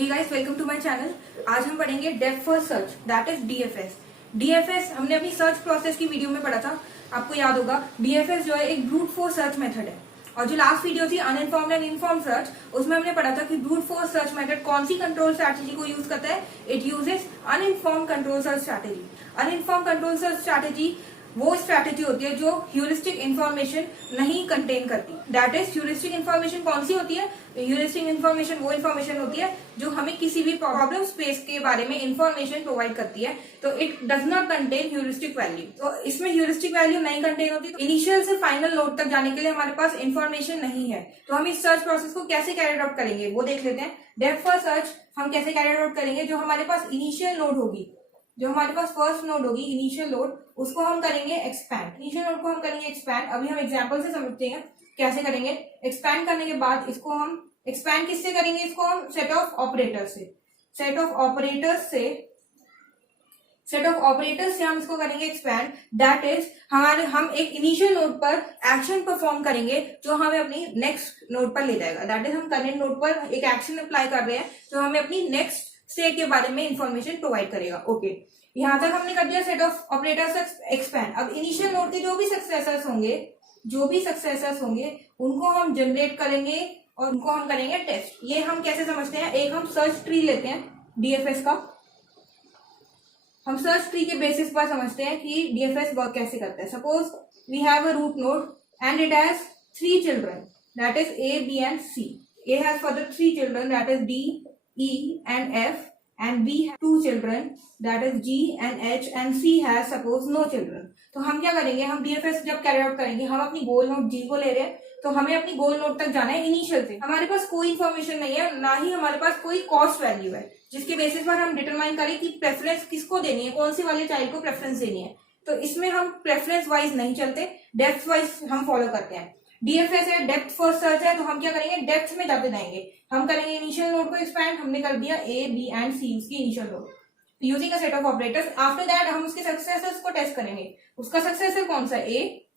Hey guys, welcome to my channel. आज हम पढ़ेंगे depth first search, that is DFS. DFS हमने अपनी सर्च प्रोसेस की वीडियो में पढ़ा था। आपको याद होगा, डीएफएस जो है एक ब्रूट फोर्स सर्च मेथड है। और जो लास्ट वीडियो थी अनइन्फॉर्म्ड एंड इन्फॉर्म्ड सर्च, उसमें हमने पढ़ा था कि ब्रूट फोर्स सर्च मेथड कौन सी कंट्रोल स्ट्रैटेजी को यूज करता है। It uses uninformed control search strategy. Uninformed control search strategy वो स्ट्रैटेजी होती है जो ह्यूरिस्टिक इन्फॉर्मेशन नहीं कंटेन करती। दैट इज, ह्यूरिस्टिक इन्फॉर्मेशन कौन सी होती है? ह्यूरिस्टिक इन्फॉर्मेशन वो इन्फॉर्मेशन होती है जो हमें किसी भी प्रॉब्लम स्पेस के बारे में इन्फॉर्मेशन प्रोवाइड करती है। तो it does not contain heuristic value. तो इसमें ह्यूरिस्टिक वैल्यू नहीं कंटेन होती। तो इनिशियल से फाइनल नोड तक जाने के लिए हमारे पास इन्फॉर्मेशन नहीं है। तो हम इस सर्च प्रोसेस को कैसे कैरी आउट करेंगे वो देख लेते हैं। डेप्थ फर्स्ट सर्च हम कैसे कैरी आउट करेंगे? जो हमारे पास इनिशियल नोड होगी, जो हमारे पास फर्स्ट नोड होगी, इनिशियल नोड, उसको हम करेंगे एक्सपैंड। इनिशियल नोड को हम करेंगे एक्सपैंड। अभी हम एग्जांपल से समझते हैं कैसे करेंगे। एक्सपैंड करने के बाद इसको हम एक्सपैंड किससे करेंगे? इसको हम सेट ऑफ ऑपरेटर्स से हम इसको करेंगे एक्सपैंड। दैट इज, हम एक इनिशियल नोड पर एक्शन परफॉर्म करेंगे जो हमें अपनी नेक्स्ट नोड पर ले जाएगा। दैट इज, हम करंट नोड पर एक एक्शन अप्लाई कर रहे हैं जो हमें अपनी नेक्स्ट स्टेट के बारे में इंफॉर्मेशन प्रोवाइड करेगा। ओके, यहां तक हमने कर दिया सेट ऑफ ऑपरेटर्स एक्सपैंड। अब इनिशियल नोड के जो भी सक्सेसर्स होंगे उनको हम जनरेट करेंगे और उनको हम करेंगे टेस्ट। ये हम कैसे समझते हैं? एक हम सर्च ट्री लेते हैं डीएफएस का। हम सर्च ट्री के बेसिस पर समझते हैं कि डीएफएस वर्क कैसे करता है। Suppose we have a root node and it has 3 children, that is A, B and C. A has further 3 children, that is D, E and F, and B have 2 children, that is G and H, and C has suppose no children. तो हम क्या करेंगे? हम DFS जब carry out करेंगे, हम अपनी गोल node G को ले रहे हैं, तो हमें अपनी गोल नोड तक जाना है इनिशियल से। हमारे पास कोई इन्फॉर्मेशन नहीं है, ना ही हमारे पास कोई कॉस्ट वैल्यू है जिसके बेसिस पर हम डिटरमाइन करें कि प्रेफरेंस किसको देनी है, कौन सी वाले चाइल्ड को प्रेफरेंस देनी है। तो इसमें हम प्रेफरेंस वाइज नहीं चलते, डेप्थ वाइज हम फॉलो करते हैं। डीएफएस है, डेप्थ फर्स्ट सर्च है, तो हम क्या करेंगे? डेप्थ में जाते जाएंगे। हम करेंगे इनिशियल नोड को एक्सपैंड। हमने कर दिया ए, बी एंड सी, उसकी initial node, using a set of operators. After that हम उसके सक्सेसर्स को टेस्ट करेंगे। उसका सक्सेसर कौन सा? ए।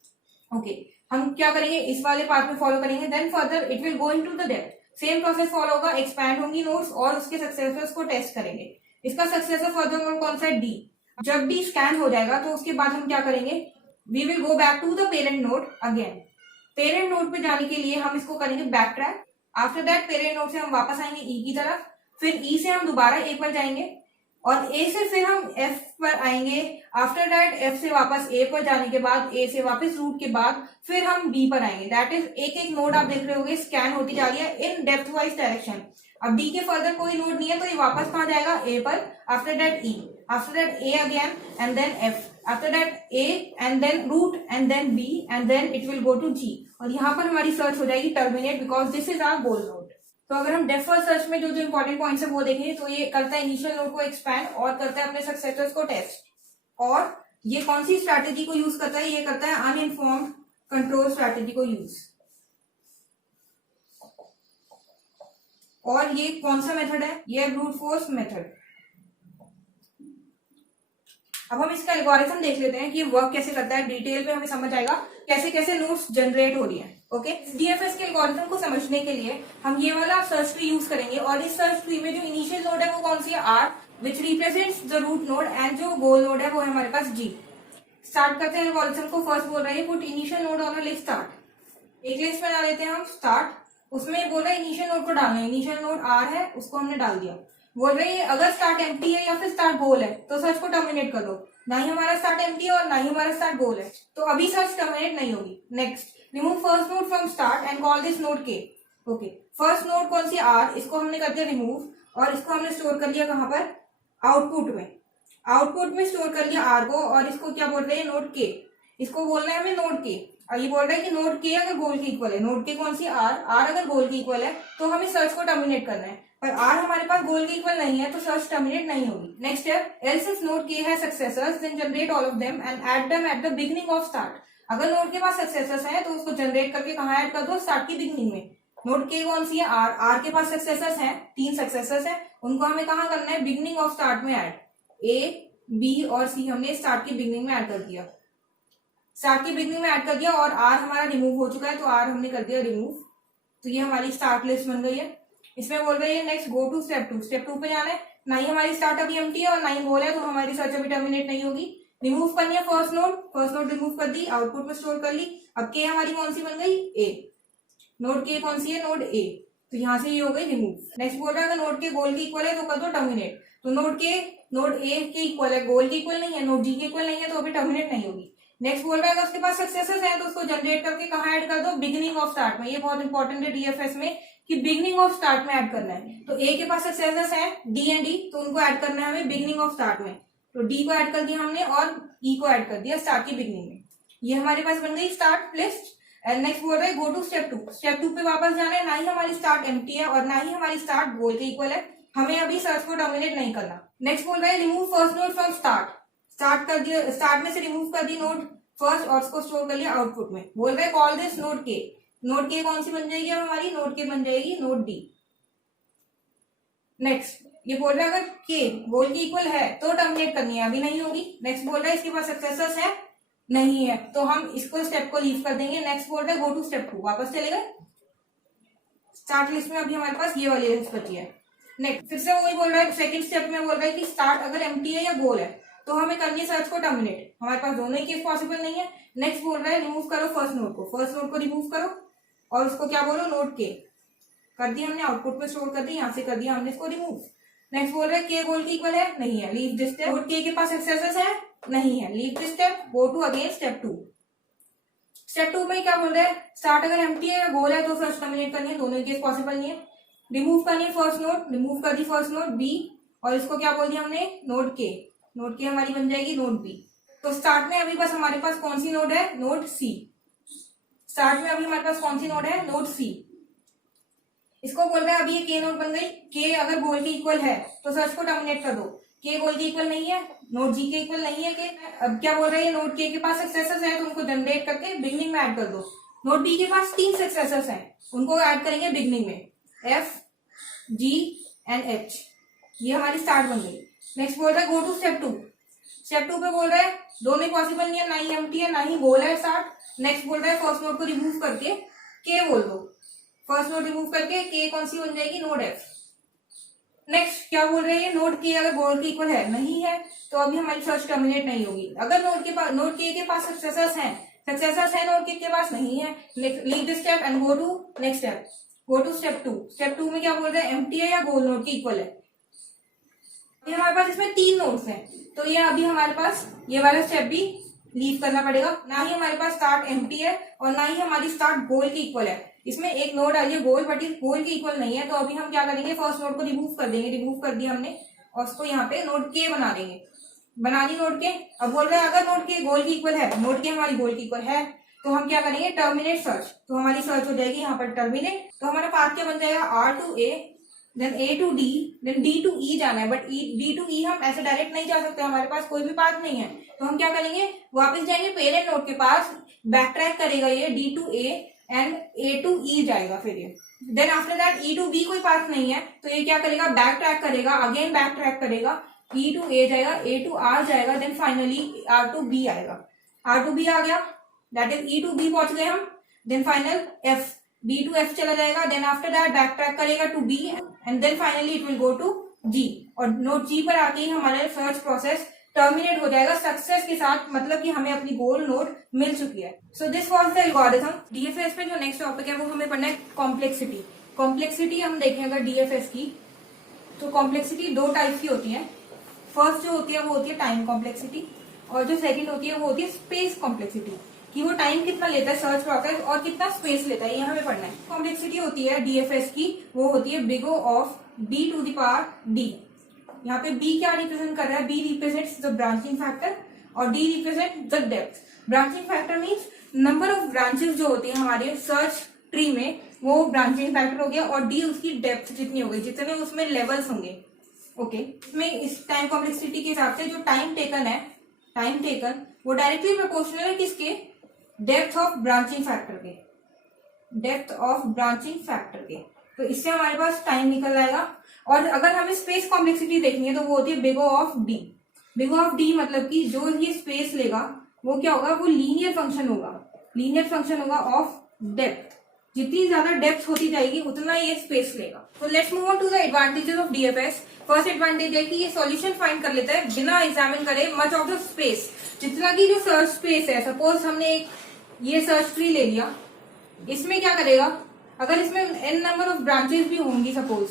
ओके, हम क्या करेंगे? इस वाले पाथ में फॉलो करेंगे। Then further it will go into the depth. Same process follow होगा, एक्सपैंड होंगी नोड्स और उसके सक्सेसर्स को टेस्ट करेंगे। इसका सक्सेसर फर्दर नोड कौन सा है? डी। जब डी स्कैन हो जाएगा तो उसके बाद हम क्या करेंगे? We will go back to the parent node again. Parent node पे जाने के लिए हम इसको करेंगे backtrack. After that parent node से हम वापस आएंगे ई की तरफ, फिर ई से हम दोबारा ए पर जाएंगे और ए से फिर हम एफ पर आएंगे। आफ्टर दैट एफ से वापस ए पर जाने के बाद, ए से वापस रूट के बाद फिर हम बी पर आएंगे। दैट इज, एक एक नोड आप देख रहे होंगे स्कैन होती जा रही है इन डेप्थ वाइज डायरेक्शन। अब डी के फर्दर कोई नोड नहीं है तो ये वापस कहाँ जाएगा? ए पर। After that E, after that A again and then F, after that A and then root and then B and then it will go to G। और यहाँ पर हमारी सर्च हो जाएगी terminate, because this is our goal node. तो अगर हम depth first search में जो इंपॉर्टेंट पॉइंट्स है वो देखें तो ये करता है इनिशियल नोड को एक्सपैंड और करता है अपने सक्सेसर्स को टेस्ट। और ये कौन सी स्ट्रैटेजी को यूज करता है? ये करता है अनइन्फॉर्म्ड कंट्रोल स्ट्रैटेजी को यूज। और ये कौन सा मेथड है? ये ब्रूट फोर्स मेथड। अब हम इसका एल्गोरिथम देख लेते हैं कि वर्क कैसे करता है। डिटेल में हमें समझ आएगा कैसे कैसे नोड्स जनरेट हो रही हैं। ओके, डीएफएस के एल्गोरिथम को समझने के लिए हम ये वाला सर्च ट्री यूज करेंगे। और इस सर्च ट्री में जो इनिशियल नोड है वो कौन सी है? R, which represents the root node, and जो गोल नोड है वो है हमारे पास जी। स्टार्ट करते हैं एल्गोरिथम को। फर्स्ट बोल रहा है put initial node on a list start. एक लिस्ट बना लेते हैं हम स्टार्ट। उसमें बोल रहा है इनिशियल नोड को डालना है। इनिशियल नोड आर है, उसको हमने डाल दिया। बोल रहे हैं अगर स्टार्ट एम्प्टी है या फिर स्टार्ट गोल है तो सर्च को टर्मिनेट कर दो। ना ही हमारा स्टार्ट एम्प्टी है और ना ही हमारा स्टार्ट गोल है, तो अभी सर्च टर्मिनेट नहीं होगी। Next, remove first node from start and call this node के। ओके, फर्स्ट नोड कौन सी? आर, इसको हमने कर दिया रिमूव और इसको हमने स्टोर कर लिया कहां पर? आउटपुट में। आउटपुट में स्टोर कर लिया आर को और इसको क्या बोल रहे हैं? नोड के। इसको बोलना है हमें नोड के। और ये बोल रहा है कि नोड के अगर गोल के इक्वल है, नोड के कौन सी? आर। आर अगर गोल के इक्वल है तो हमें सर्च को टर्मिनेट करना है, पर आर हमारे पास गोल के इक्वल नहीं है तो सर्च टर्मिनेट नहीं होगी। नेक्स्ट है, else if node K has successors then generate all of them and add them at the beginning of start. अगर नोड के पास सक्सेसर्स हैं तो उसको जनरेट करके कहाँ ऐड कर दो? स्टार्ट की बिगिनिंग में। नोड के कौन सी है? आर। आर के पास सक्सेसर्स हैं, 3 सक्सेसर्स हैं, उनको हमें कहाँ करना है? बिगिनिंग ऑफ स्टार्ट में ऐड। ए, बी और सी हमने स्टार्ट की बिगिनिंग में ऐड कर दिया। स्टार्ट की बिगिनिंग में ऐड कर दिया और आर हमारा रिमूव हो चुका है तो आर हमने कर दिया रिमूव। तो ये हमारी स्टार्ट लिस्ट बन गई है। इसमें बोल रहे हैं next go to step 2, step 2 पे जाना है। ना ही हमारी स्टार्ट अभी एम्प्टी है और ना ही गोल है, तो हमारी सर्च अभी टर्मिनेट नहीं होगी। रिमूव करनी है फर्स्ट नोड रिमूव कर दी, आउटपुट में स्टोर कर ली। अब के हमारी कौन सी बन गई, ए। नोड के कौन सी है, नोड ए, तो यहाँ से ये हो गई रिमूव। नेक्स्ट बोल रहा है अगर नोड के गोल के इक्वल है तो कर दो टर्मिनेट। तो नोड ए के इक्वल है, गोल के इक्वल नहीं है, नोड जी के इक्वल नहीं है, तो अभी टर्मिनेट नहीं होगी। नेक्स्ट बोल रहा है अगर उसके पास सक्सेसर्स है तो उसको जनरेट करके कहाँ ऐड कर दो, बिगिनिंग ऑफ स्टार्ट में। ये बहुत इंपॉर्टेंट है डीएफएस में कि बिगिनिंग ऑफ स्टार्ट में ऐड करना है। तो ए के पास सक्सेसर्स है डी एंड डी, तो उनको ऐड करना है हमें बिगिनिंग ऑफ स्टार्ट में। तो डी को ऐड कर दिया हमने और ई को ऐड कर दिया स्टार्ट की बिगिनिंग में। ये हमारे पास बन गई स्टार्ट लिस्ट। एंड नेक्स्ट बोल रहे हैं गो टू स्टेप 2, स्टेप 2 पे वापस जाना है। ना ही हमारी स्टार्ट एम्प्टी है और ना ही हमारी स्टार्ट गोल के इक्वल है, हमें अभी सर्च को टर्मिनेट नहीं करना। नेक्स्ट बोल रहा है remove first node from start कर दिया, स्टार्ट में से रिमूव कर दी नोड फर्स्ट और उसको स्टोर कर लिया आउटपुट में। बोल रहे हैं कॉल दिस नोड के कौन सी बन जाएगी हमारी, नोड के बन जाएगी नोड डी। नेक्स्ट ये बोल रहा है अगर के गोल के इक्वल है तो टर्मिनेट करनी है, अभी नहीं होगी। नेक्स्ट बोल रहा है इसके पास सक्सेसर्स है, नहीं है, तो हम इसको स्टेप को लीव कर देंगे। नेक्स्ट बोल रहा है गो टू स्टेप 2, वापस चले गए स्टार्ट लिस्ट में। अभी हमारे पास ये वाली लिस्ट बची है। नेक्स्ट फिर से वही बोल रहा है, सेकंड स्टेप में बोल रहा है कि स्टार्ट अगर एम्प्टी है या गोल है तो हमें करनी है सर्च को टर्मिनेट। हमारे पास दोनों ही केस पॉसिबल नहीं है। नेक्स्ट बोल रहा है रिमूव करो फर्स्ट नोड को रिमूव करो और उसको क्या बोलो नोड के कर दिया हमने, आउटपुट में स्टोर कर दी, यहाँ से कर दिया हमने इसको रिमूव। नेक्स्ट बोल रहा है के गोल के इक्वल है, नहीं है, लीव दिस स्टेप। नोड के पास सक्सेसर्स है, नहीं है, leave this step, go to again step 2। Step 2 में क्या बोल रहा है, स्टार्ट अगर एम्प्टी है या गोल है तो सर्च टर्मिनेट करनी है, दोनों ही केस पॉसिबल नहीं है। रिमूव करनी है फर्स्ट नोड, रिमूव कर दी फर्स्ट नोड बी और इसको क्या बोल दिया हमने नोड के हमारी बन जाएगी नोड बी। तो स्टार्ट में अभी बस हमारे पास कौन सी नोड है, नोड सी। स्टार्ट में अभी हमारे पास कौन सी नोड है, नोड सी। इसको बोल रहा है अभी ये के नोड बन गई, के अगर गोल के इक्वल है तो सर्च को टर्मिनेट कर दो। के गोल के इक्वल नहीं है, नोड जी के इक्वल नहीं है के। अब क्या बोल रहे हैं, नोड के पास सक्सेसर्स है तो उनको जनरेट करके बिगनिंग में ऐड कर दो। नोड बी के पास 3 सक्सेसर्स हैं, उनको ऐड करेंगे बिगनिंग में, एफ जी एंड एच। ये हमारी स्टार्ट बन गई। नेक्स्ट बोल रहा है गो टू स्टेप 2, स्टेप 2 पे बोल रहा है दोनों पॉसिबल नहीं है, ना ही एम्प्टी है ना ही गोल है स्टार्ट। नेक्स्ट बोल रहा है फर्स्ट नोड को रिमूव करके के बोल दो, फर्स्ट नोड रिमूव करके के कौन सी बन जाएगी, नोड एफ। नेक्स्ट क्या बोल रहे हैं, नोड के अगर गोल के इक्वल है, नहीं है, तो अभी हमारी सर्च टर्मिनेट नहीं होगी। अगर नोड के पास सक्सेसर्स है नोड के पास नहीं है, leave this step and go to next step, go to step 2। Step 2 में क्या बोल रहे हैं, एम्प्टी है या गोल नोड के इक्वल है। अभी हमारे पास इसमें 3 नोड्स हैं, तो ये अभी हमारे पास ये वाला स्टेप भी लीव करना पड़ेगा। ना ही हमारे पास स्टार्ट एम्प्टी है और ना ही हमारी स्टार्ट गोल के इक्वल है। इसमें एक नोड आई है गोल, बट इस गोल के इक्वल नहीं है, तो अभी हम क्या करेंगे, फर्स्ट नोड को रिमूव कर देंगे। रिमूव कर दिया हमने और उसको यहाँ पे नोड के बना देंगे, बना दी नोड के। अब बोल रहे हैं अगर नोड के गोल की इक्वल है, नोड के हमारी गोल की इक्वल है, तो हम क्या करेंगे, टर्मिनेट सर्च। तो हमारी सर्च हो जाएगी यहाँ पर टर्मिनेट। तो हमारा पाथ क्या बन जाएगा, R to A, then A to D, then D to E जाना है। बट D to E हम ऐसे डायरेक्ट नहीं जा सकते, हमारे पास कोई भी पाथ नहीं है। तो हम क्या करेंगे, वापस जाएंगे पेरेंट नोड के पास, बैक ट्रैक करेगा ये D to A and A to E जाएगा फिर ये। Then after that E to B कोई पाथ नहीं है, तो ये क्या करेगा, बैक ट्रैक करेगा, अगेन बैक ट्रैक करेगा, E to A जाएगा, A to R जाएगा, then finally R to B आएगा। R to B आ गया, that is E to B पहुंच गए हम। Then final F, B to F चला जाएगा, then after that back track करेगा to B and then finally it will go to G। और नोड G पर आके ही हमारा सर्च प्रोसेस टर्मिनेट हो जाएगा सक्सेस के साथ, मतलब कि हमें अपनी गोल नोड मिल चुकी है। So this was the algorithm. DFS में जो नेक्स्ट टॉपिक है वो हमें पढ़ना है कॉम्प्लेक्सिटी। कॉम्प्लेक्सिटी हम देखें अगर डीएफएस की, तो कॉम्प्लेक्सिटी 2 टाइप की होती है। फर्स्ट जो होती है वो होती है टाइम कॉम्प्लेक्सिटी, और जो सेकंड होती है वो होती है स्पेस कॉम्प्लेक्सिटी, कि वो टाइम कितना लेता है सर्च प्रोसेस और कितना स्पेस लेता है, ये हमें पढ़ना है। कॉम्प्लेक्सिटी होती है डीएफएस की, वो होती है big O of B to the power D। यहाँ पे B क्या रिप्रेजेंट कर रहा है, B represents the branching factor और D represent the depth. Branching factor means number of branches जो होती है हमारे सर्च ट्री में, वो ब्रांचिंग फैक्टर हो गया, और D उसकी डेप्थ जितनी हो गई, जितने उसमें लेवल्स होंगे। ओके, इसमें इस टाइम कॉम्प्लेक्सिटी के हिसाब से जो टाइम टेकन वो डायरेक्टली प्रोपोर्शनल है किसके, डेप्थ ऑफ ब्रांचिंग फैक्टर के। तो इससे हमारे पास टाइम निकल आएगा। और अगर हमें स्पेस कॉम्प्लेक्सिटी देखनी है तो वो होती है big O of D। Big O of D मतलब कि जो ये स्पेस लेगा वो क्या होगा, वो लीनियर फंक्शन होगा ऑफ डेप्थ। जितनी ज्यादा डेप्थ होती जाएगी उतना ये स्पेस लेगा। तो let's move on to the advantages of DFS. First advantage है कि ये सॉल्यूशन फाइंड कर लेता है बिना एग्जामिन करे मच ऑफ द स्पेस, जितना की जो सर्च स्पेस है। सपोज हमने एक ये सर्च ट्री ले लिया, इसमें क्या करेगा, अगर इसमें n नंबर ऑफ ब्रांचेस भी होंगी सपोज,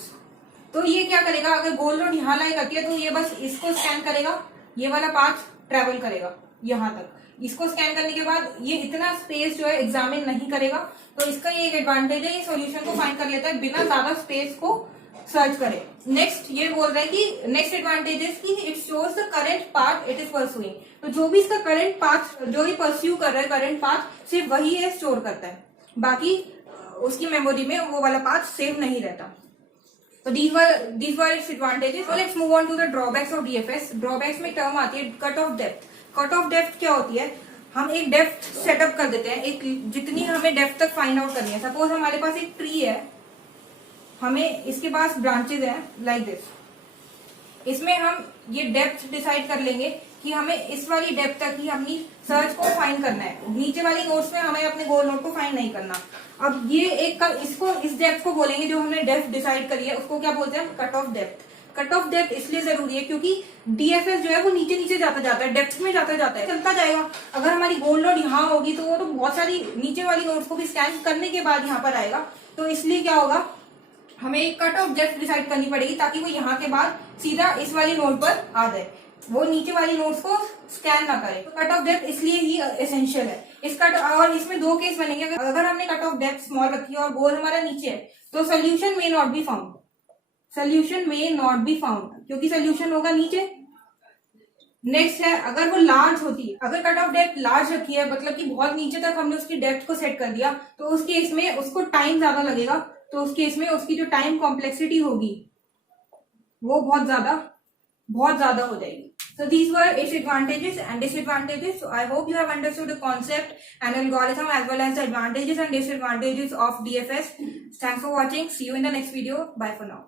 तो ये क्या करेगा, अगर गोल नोड यहाँ लाई करती है तो ये बस इसको स्कैन करेगा, ये वाला पाथ ट्रेवल करेगा यहाँ तक। इसको स्कैन करने के बाद ये इतना स्पेस जो है एग्जामिन नहीं करेगा। तो इसका ये एक एडवांटेज है, ये सॉल्यूशन को फाइंड कर लेता है बिना ज्यादा स्पेस को सर्च करे। नेक्स्ट ये बोल रहा है कि नेक्स्ट एडवांटेज कि it shows the current path it is pursuing. तो जो भी इसका करंट पाथ जो भी परस्यू कर रहा है, करंट पाथ सिर्फ वही है स्टोर करता है, बाकी उसकी मेमोरी में वो वाला पाथ सेव नहीं रहता। तो these were its advantages. So let's move on to the drawbacks of DFS. Drawbacks में टर्म आती है cut off depth. Cut off depth क्या होती है, हम एक डेप्थ सेटअप कर देते हैं, एक जितनी हमें डेप्थ तक फाइंड आउट करनी है। सपोज हमारे पास एक ट्री है, हमें इसके पास ब्रांचेज है लाइक दिस, इसमें हम ये डेप्थ डिसाइड कर लेंगे कि हमें इस वाली डेप्थ तक ही अपनी सर्च को फाइंड करना है, नीचे वाली नोड्स में हमें अपने गोल नोड को फाइंड नहीं करना। अब ये एक इसको इस डेप्थ को बोलेंगे, जो हमने डेप्थ डिसाइड करी है उसको क्या बोलते हैं, cut off depth. Cut off depth इसलिए जरूरी है क्योंकि डीएफएस जो है वो नीचे नीचे जाता जाता है, डेप्थ में जाता जाता है, चलता जाएगा। अगर हमारी गोल नोड यहाँ होगी तो वो तो बहुत सारी नीचे वाली नोड्स को भी स्कैन करने के बाद यहाँ पर आएगा। तो इसलिए क्या होगा, हमें एक कट ऑफ डेप्थ डिसाइड करनी पड़ेगी ताकि वो यहाँ के बाद सीधा इस वाली नोड पर आ जाए, वो नीचे वाली नोड्स को स्कैन ना करे। तो कट ऑफ डेप्थ इसलिए ही एसेंशियल है। इस कट और इसमें दो केस बनेंगे, अगर हमने कट ऑफ डेप्थ स्मॉल रखी है और गोल हमारा नीचे है तो solution may not be found, solution may not be found क्योंकि सोल्यूशन होगा नीचे। नेक्स्ट है, अगर वो लार्ज होती है, अगर कट ऑफ डेप्थ लार्ज रखी है मतलब कि बहुत नीचे तक हमने उसकी डेप्थ को सेट कर दिया, तो उस केस में उसको टाइम ज्यादा लगेगा, तो उस केस में उसकी जो टाइम कॉम्प्लेक्सिटी होगी वो बहुत ज्यादा हो जाएगी। So these were its advantages and disadvantages. So I hope you have understood the concept and algorithm as well as the advantages and disadvantages of DFS. Thanks for watching. See you in the next video. Bye for now.